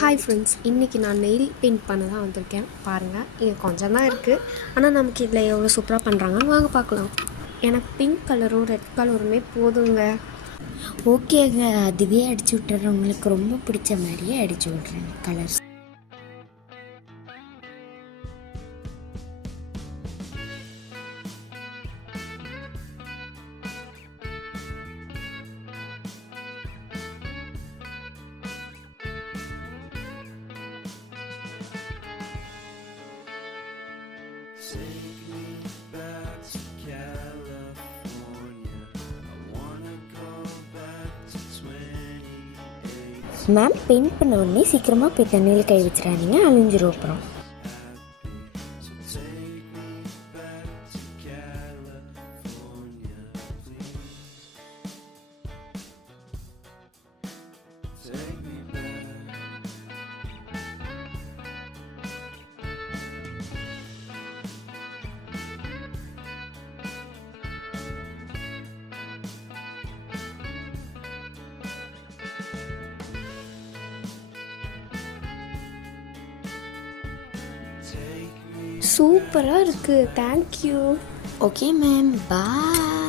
Hi friends, இன்றைக்கி நான் nail paint பண்ண தான் வந்திருக்கேன். பாருங்கள், இது கொஞ்சம் தான் இருக்குது. ஆனால் நமக்கு இதில் எவ்வளோ சூப்பராக பண்ணுறாங்கன்னு வாங்க பார்க்கலாம். எனக்கு பிங்க் கலரும் ரெட் கலருமே போதுங்க. ஓகேங்க, அதுவே அடிச்சு விட்டுறேன். உங்களுக்கு ரொம்ப பிடிச்ச மாதிரியே அடிச்சு விட்றேன் colours. Take me back to California. I wanna go back to 28. Ma'am, paint பண்ண உடனே சீக்கிரமாக போய் தண்ணியில் கை வச்சிடாதீங்க, அழிஞ்சிரும் அப்புறம். So take me back to California, please. Take me back. சூப்பராக இருக்குது. தேங்க்யூ. ஓகே மேம், பாய்.